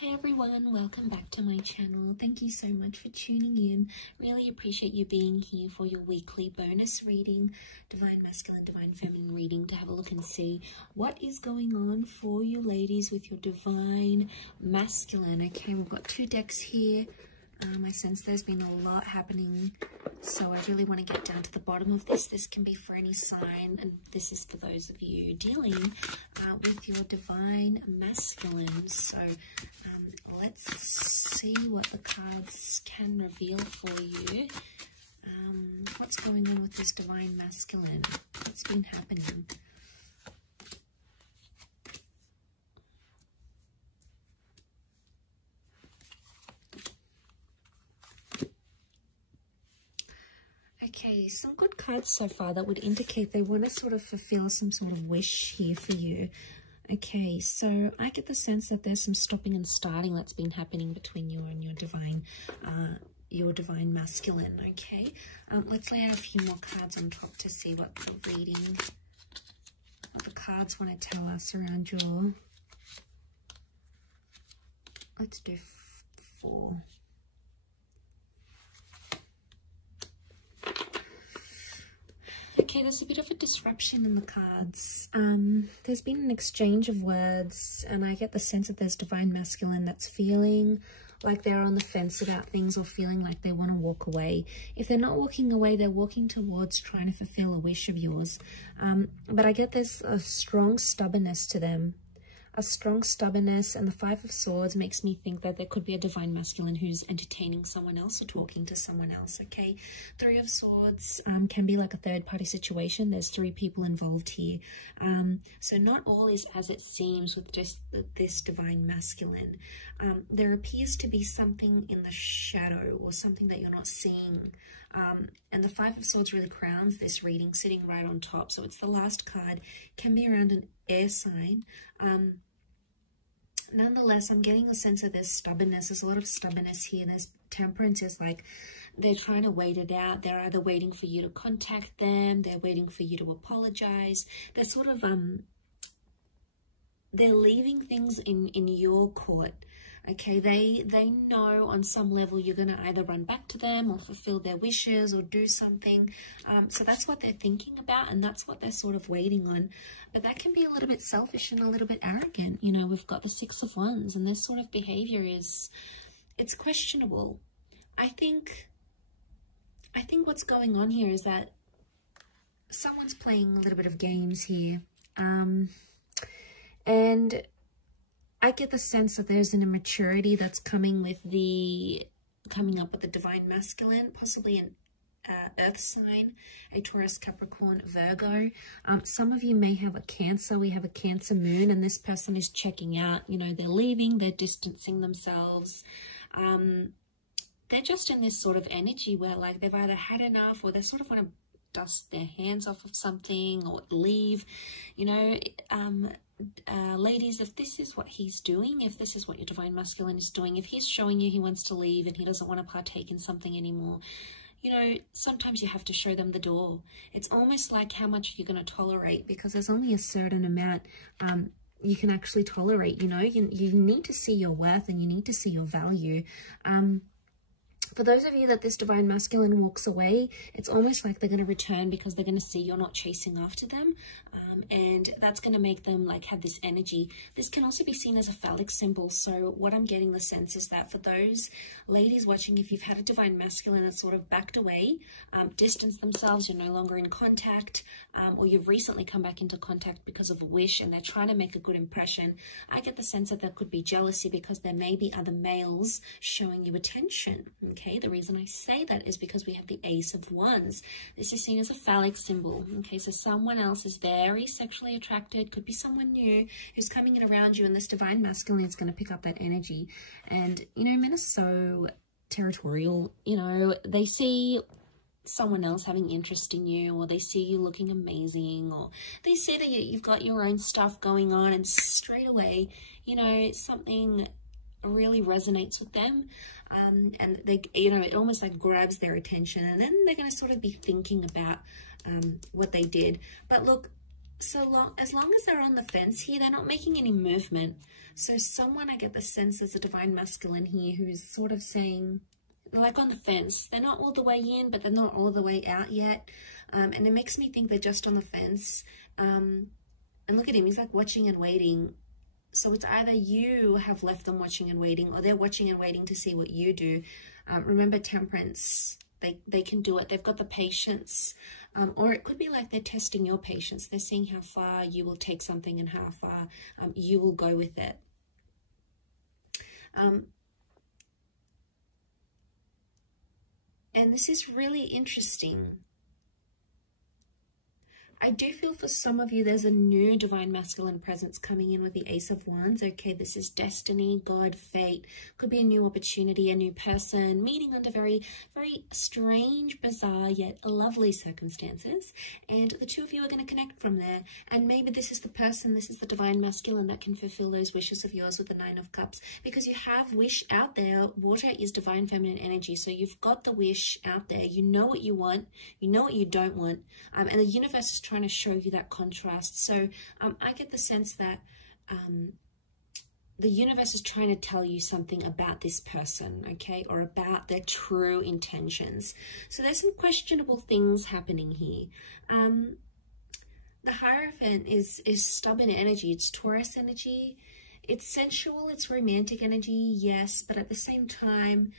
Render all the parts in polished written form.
Hi everyone, welcome back to my channel. Thank you so much for tuning in. Really appreciate you being here for your weekly bonus reading, Divine Masculine, Divine Feminine reading, to have a look and see what is going on for you ladies with your Divine Masculine. Okay, we've got two decks here. I sense there's been a lot happening, so I really want to get down to the bottom of this. This can be for any sign, and this is for those of you dealing with your Divine Masculine. So let's see what the cards can reveal for you. What's going on with this Divine Masculine? What's been happening? Okay, some good cards so far that would indicate they want to sort of fulfill some sort of wish here for you. Okay, so I get the sense that there's some stopping and starting that's been happening between you and your Divine Masculine. Okay, let's lay out a few more cards on top to see what the reading, what the cards want to tell us around your. Let's do 4. Okay, there's a bit of a disruption in the cards. There's been an exchange of words, and I get the sense that there's Divine Masculine that's feeling like they're on the fence about things, or feeling like they want to walk away. If they're not walking away, they're walking towards trying to fulfill a wish of yours. But I get there's a strong stubbornness to them. A strong stubbornness, and the 5 of Swords makes me think that there could be a Divine Masculine who's entertaining someone else or talking to someone else. Okay, 3 of Swords can be like a third-party situation. There's 3 people involved here, so not all is as it seems with just this Divine Masculine. There appears to be something in the shadow, or something that you're not seeing. And the 5 of Swords really crowns this reading, sitting right on top. So it's the last card, can be around an air sign. Nonetheless, I'm getting a sense of there's stubbornness. There's a lot of stubbornness here. There's Temperance is like they're trying to wait it out. They're either waiting for you to contact them. They're waiting for you to apologize. They're sort of, they're leaving things in your court. Okay, they know on some level you're going to either run back to them or fulfill their wishes or do something. So that's what they're thinking about, and that's what they're sort of waiting on. But that can be a little bit selfish and a little bit arrogant. You know, we've got the 6 of Wands, and this sort of behavior it's questionable. I think what's going on here is that someone's playing a little bit of games here. And I get the sense that there's an immaturity that's coming up with the Divine Masculine, possibly an earth sign, a Taurus, Capricorn, Virgo. Some of you may have a Cancer. We have a Cancer moon, and this person is checking out. You know, they're leaving, they're distancing themselves. They're just in this sort of energy where like they've either had enough, or they sort of want to dust their hands off of something or leave, you know. Ladies, if this is what he's doing, if this is what your Divine Masculine is doing, if he's showing you he wants to leave and he doesn't want to partake in something anymore, you know, sometimes you have to show them the door. It's almost like how much you're going to tolerate, because there's only a certain amount you can actually tolerate. You know, you need to see your worth, and you need to see your value. For those of you that this Divine Masculine walks away, it's almost like they're going to return because they're going to see you're not chasing after them. And that's going to make them like have this energy. This can also be seen as a phallic symbol. So what I'm getting the sense is that for those ladies watching, if you've had a Divine Masculine that's sort of backed away, distanced themselves, you're no longer in contact, or you've recently come back into contact because of a wish and they're trying to make a good impression, I get the sense that there could be jealousy because there may be other males showing you attention. Okay, the reason I say that is because we have the Ace of Wands. This is seen as a phallic symbol. Okay, so someone else is very sexually attracted, could be someone new who's coming in around you, and this Divine Masculine is going to pick up that energy. And, you know, men are so territorial. You know, they see someone else having interest in you, or they see you looking amazing, or they see that you've got your own stuff going on, and straight away, you know, something really resonates with them, and they, you know, it almost like grabs their attention, and then they're going to sort of be thinking about what they did. But look, as long as they're on the fence here, they're not making any movement. So someone, I get the sense, is a divine masculine here who's sort of saying, like on the fence. They're not all the way in, but they're not all the way out yet. And it makes me think they're just on the fence. And look at him, he's like watching and waiting. So it's either you have left them watching and waiting, or they're watching and waiting to see what you do. Remember, temperance, they can do it. They've got the patience. Or it could be like they're testing your patience. They're seeing how far you will take something and how far you will go with it. And this is really interesting. I do feel for some of you there's a new divine masculine presence coming in with the Ace of Wands. Okay, this is destiny, God, fate. Could be a new opportunity, a new person, meeting under very, very strange, bizarre, yet lovely circumstances. And the two of you are going to connect from there. And maybe this is the person, this is the divine masculine that can fulfill those wishes of yours with the Nine of Cups. Because you have wish out there. Water is divine feminine energy. So you've got the wish out there. You know what you want. You know what you don't want. And the universe is trying to show you that contrast. So I get the sense that the universe is trying to tell you something about this person, okay, or about their true intentions. So there's some questionable things happening here. The Hierophant is stubborn energy. It's Taurus energy. It's sensual. It's romantic energy, yes, but at the same time,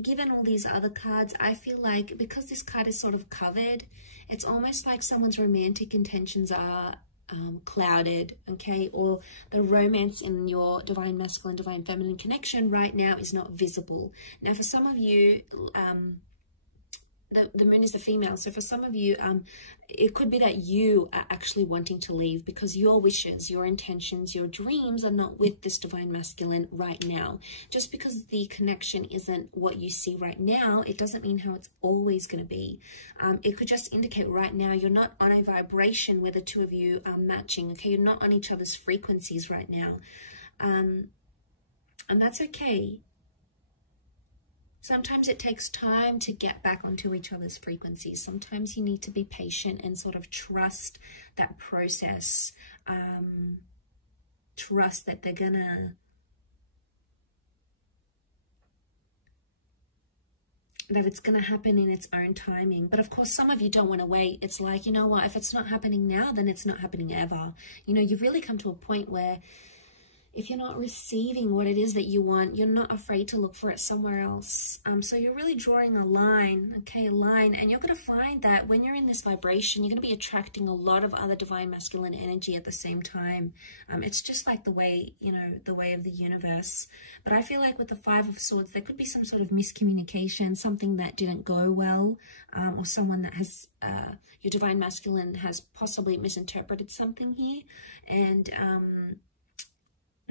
given all these other cards, I feel like because this card is sort of covered, it's almost like someone's romantic intentions are clouded, okay? Or the romance in your divine masculine, divine feminine connection right now is not visible. Now, for some of you, the moon is the female. So for some of you, it could be that you are actually wanting to leave because your wishes, your intentions, your dreams are not with this divine masculine right now. Just because the connection isn't what you see right now, it doesn't mean how it's always going to be. It could just indicate right now you're not on a vibration where the two of you are matching, okay? You're not on each other's frequencies right now. And that's okay. Sometimes it takes time to get back onto each other's frequencies. Sometimes you need to be patient and sort of trust that process. Trust that they're gonna... that it's going to happen in its own timing. But of course, some of you don't want to wait. It's like, you know what, if it's not happening now, then it's not happening ever. You know, you've really come to a point where if you're not receiving what it is that you want, you're not afraid to look for it somewhere else. So you're really drawing a line, okay, a line. And you're going to find that when you're in this vibration, you're going to be attracting a lot of other divine masculine energy at the same time. It's just like the way, you know, the way of the universe. But I feel like with the Five of Swords, there could be some sort of miscommunication, something that didn't go well, or someone that has, your divine masculine has possibly misinterpreted something here. And,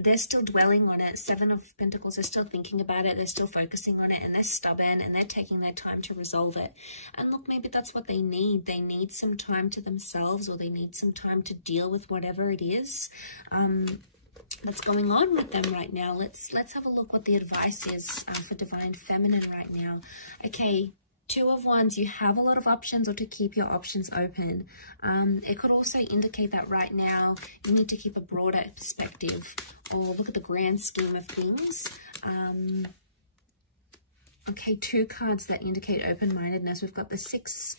they're still dwelling on it. Seven of Pentacles, they're still thinking about it. They're still focusing on it, and they're stubborn, and they're taking their time to resolve it. And look, maybe that's what they need. They need some time to themselves, or they need some time to deal with whatever it is that's going on with them right now. Let's have a look what the advice is for divine feminine right now. Okay. Two of Wands, you have a lot of options, or to keep your options open. It could also indicate that right now you need to keep a broader perspective, or look at the grand scheme of things. Okay, two cards that indicate open-mindedness. We've got the Six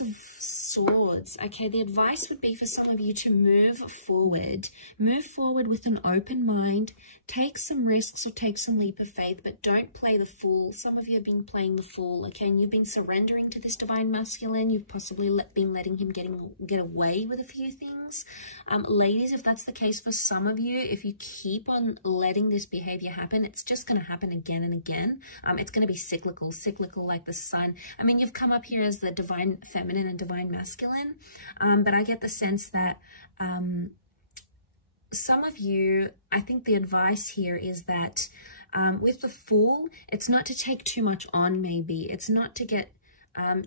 of Swords. Okay, the advice would be for some of you to move forward. Move forward with an open mind. Take some risks or take some leap of faith, but don't play the fool. Some of you have been playing the fool, okay? And you've been surrendering to this divine masculine. You've possibly been letting him get away with a few things. Ladies, if that's the case for some of you, if you keep on letting this behavior happen, it's just going to happen again and again. It's going to be cyclical like the sun. I mean, you've come up here as the divine feminine and divine masculine, but I get the sense that some of you, I think the advice here is that with the Fool, it's not to take too much on, maybe. It's not to get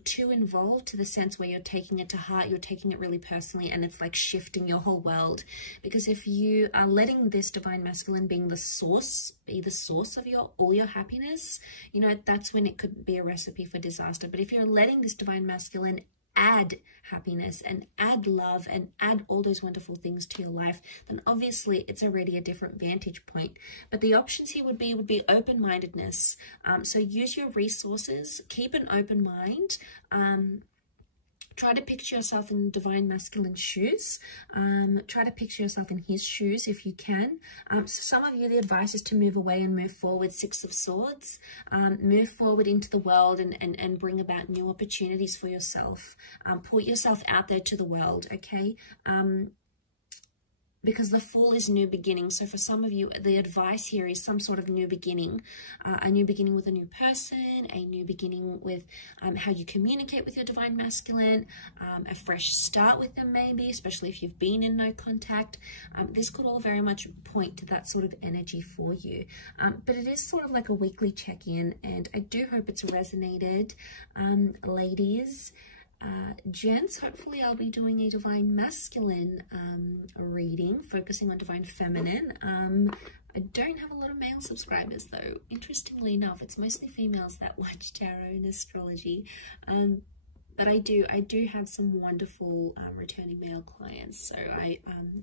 too involved, to the sense where you're taking it to heart, you're taking it really personally, and it's like shifting your whole world. Because if you are letting this divine masculine being the source, be the source of all your happiness, you know, that's when it could be a recipe for disaster. But if you're letting this divine masculine add happiness and add love and add all those wonderful things to your life, then obviously it's already a different vantage point. But the options here would be open-mindedness. So use your resources, keep an open mind. Try to picture yourself in divine masculine shoes. Try to picture yourself in his shoes if you can. So some of you, the advice is to move away and move forward. Six of Swords. Move forward into the world and bring about new opportunities for yourself. Put yourself out there to the world, okay? Because the Fool is new beginning. So for some of you, the advice here is some sort of new beginning. A new beginning with a new person, a new beginning with how you communicate with your divine masculine, a fresh start with them maybe, especially if you've been in no contact. This could all very much point to that sort of energy for you. But it is sort of like a weekly check-in, and I do hope it's resonated. Ladies, gents, hopefully I'll be doing a divine masculine reading, focusing on divine feminine. I don't have a lot of male subscribers though. Interestingly enough, it's mostly females that watch tarot and astrology. But I do have some wonderful returning male clients. So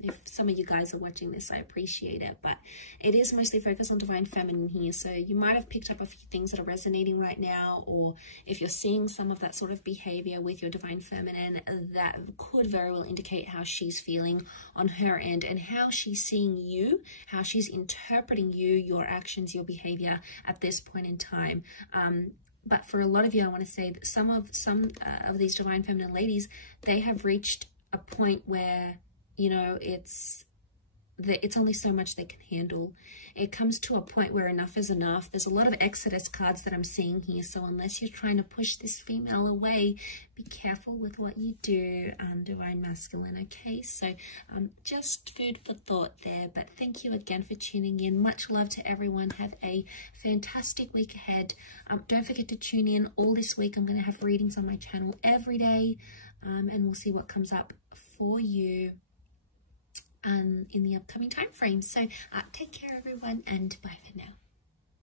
if some of you guys are watching this, I appreciate it. But it is mostly focused on divine feminine here. So you might have picked up a few things that are resonating right now, or if you're seeing some of that sort of behavior with your divine feminine, that could very well indicate how she's feeling on her end and how she's seeing you, how she's interpreting you, your actions, your behavior at this point in time. But for a lot of you, I want to say that some of these divine feminine ladies, they have reached a point where, you know, it's only so much they can handle. It comes to a point where enough is enough. There's a lot of Exodus cards that I'm seeing here. So unless you're trying to push this female away, be careful with what you do, divine masculine, okay? So just food for thought there. But thank you again for tuning in. Much love to everyone. Have a fantastic week ahead. Don't forget to tune in all this week. I'm going to have readings on my channel every day. And we'll see what comes up for you in the upcoming time frame. So take care everyone, and bye for now.